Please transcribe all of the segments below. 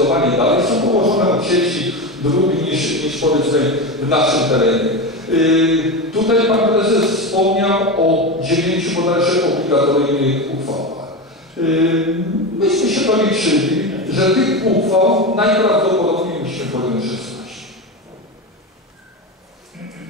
zdecydowanie dalej są położone od sieci dróg niż, niż powiedzmy w naszym terenie. Yy, tutaj Pan Prezes wspomniał o dziewięciu bodajże obligatoryjnych uchwałach. Yy, myśmy się doliczyli, że tych uchwał najprawdopodobniej musimy podjąć 16.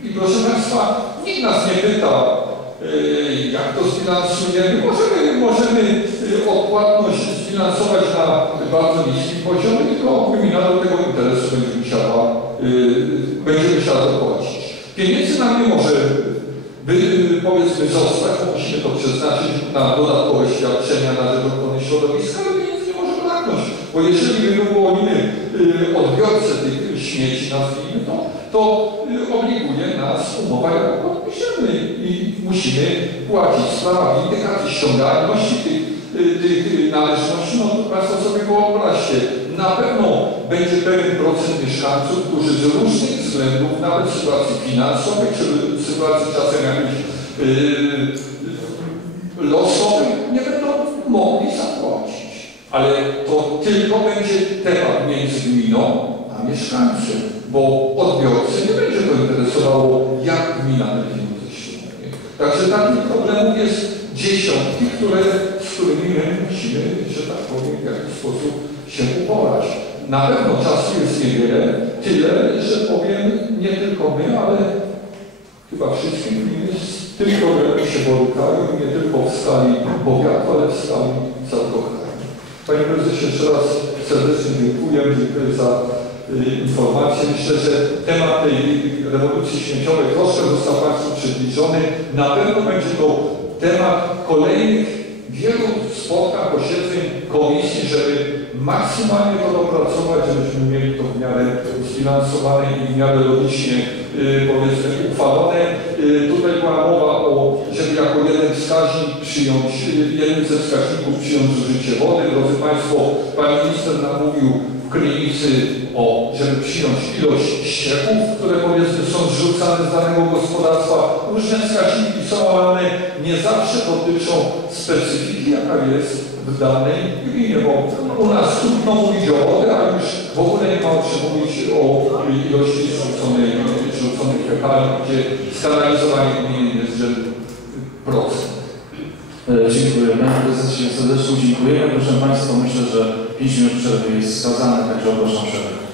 I proszę Państwa, nikt nas nie pyta, yy, jak to zbilansujemy. Możemy, możemy yy, odpłatność zbilansować na bardzo niskim poziomie, tylko gmina do tego interesu będzie musiała, yy, będzie musiała dopłacić. Pieniędzy nam nie może by, powiedzmy zostać, musimy to przeznaczyć na dodatkowe świadczenia na rzecz ochrony środowiska, ale pieniędzy nie może braknąć, bo jeżeli my wyłonimy y, odbiorcę tych śmieci, nazwijmy to, to y, obliguje nas umowa, podpiszemy i musimy płacić sprawami indykacji ściągalności tych, tych y, należności, no to Państwo sobie wyobraźcie, na pewno będzie pewien procent mieszkańców, którzy z różnych względów, nawet w sytuacji finansowej, czy w sytuacji czasem jakiejś yy, losowej, nie będą mogli zapłacić. Ale to tylko będzie temat między gminą a mieszkańcem, bo odbiorcy nie będzie to interesowało, jak gmina te pieniądze. Także takich problemów jest dziesiątki, które, którymi my musimy, że tak powiem, w jakiś sposób się uporać. Na pewno czasu jest niewiele, tyle, że powiem nie tylko my, ale chyba wszystkie gminy z tym problemem się borykają, nie tylko w skali powiatu, ale w skali całego kraju. Panie Prezesie, jeszcze raz serdecznie dziękuję, dziękuję za y, informację. Myślę, że temat tej rewolucji śmieciowej troszkę został Państwu przybliżony. Na pewno będzie to temat kolejnych wielu spotkań, posiedzeń komisji, żeby maksymalnie to dopracować, żebyśmy mieli to w miarę zbilansowane i w miarę logicznie yy, powiedzmy uchwalone. Yy, tutaj była mowa o, żeby jako jeden wskaźnik przyjąć, yy, jeden ze wskaźników przyjąć zużycie wody. Drodzy Państwo, Pan Minister nam mówił w Krynicy o, żeby przyjąć ilość ścieków, które powiedzmy są zrzucane z danego gospodarstwa. Różne wskaźniki są, ale nie zawsze dotyczą specyfiki, jaka jest w danej gminie, bo u nas trudno mówić o wodę, a już w ogóle nie ma czym mówić o ilości zrzuconej, zrzuconych fekaliów, gdzie skanalizowanie gminy jest rzędu procent. E, Dziękuję. Panie Prezesie, serdecznie dziękujemy. Proszę Państwa, myślę, że 5 minut przerwy jest wskazane, także ogłaszam przerwę.